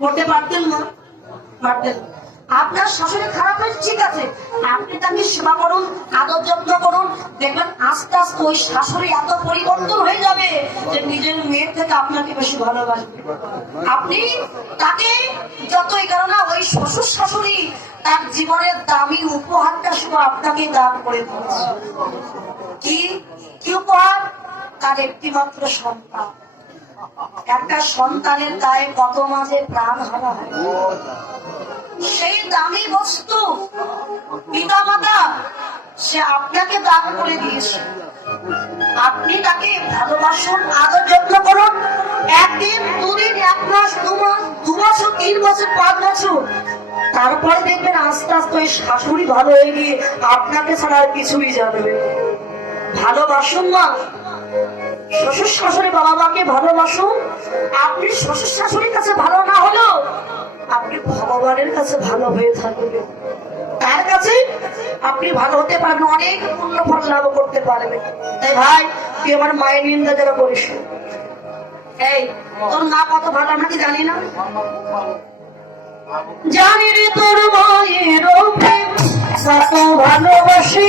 করতে পারতেন না? পারতেন। আপনার শাশুড়ি খারাপ হয়েছে, ঠিক আছে, আপনি তাকে সেবা করুন, আদর যত্ন করুন, দেখবেন আস্তে আস্তে ওই শাশুড়ি এত পরিবর্তন হয়ে যাবে যে নিজের মেয়ের থেকে আপনাকে বেশি ভালোবাসবে। আপনি তাকে যতই কেন না, ওই শ্বশুর শাশুড়ি তার জীবনের দামি উপহারটা শুধু আপনাকে দান করে দিয়েছে। কি কি উপহার? তার একটি মাত্র সন্তান। একটা সন্তানের গায়ে কত মাঝে প্রাণ হারা হয়, সেই দামি বস্তু পিতা মাতা সে আপনাকে দান করে দিয়েছে। আপনি তাকে ভালোবাসুন, আদর যত্ন করুন। একদিন, দুদিন, এক মাস, 2 মাস, 2 বছর, 3 বছর, 5 বছর, তারপরে দেখবেন আস্তে আস্তে ওই শাশুড়ি ভালো হয়ে গিয়ে আপনাকে ছাড়া আর কিছুই জানবে। ভালোবাসুন না, শ্বশুর শাশুড়ি বাবা মাকে ভালোবাসুন। আপনি শ্বশুর শাশুড়ির কাছে ভালো না হলেও আপনি ভগবানের কাছে ভালো হয়ে থাকবেন। তার কাছে আপনি ভালো হতে পারবেন, অনেক পুণ্য ফল লাভ করতে পারবেন। তাই ভাই, তুই আমার মায়ের নিন্দা যারা করিস। এই তোর মা কত ভালো আমরা কি জানি না? জানি রে তোর মায়ের কত ভালোবাসে।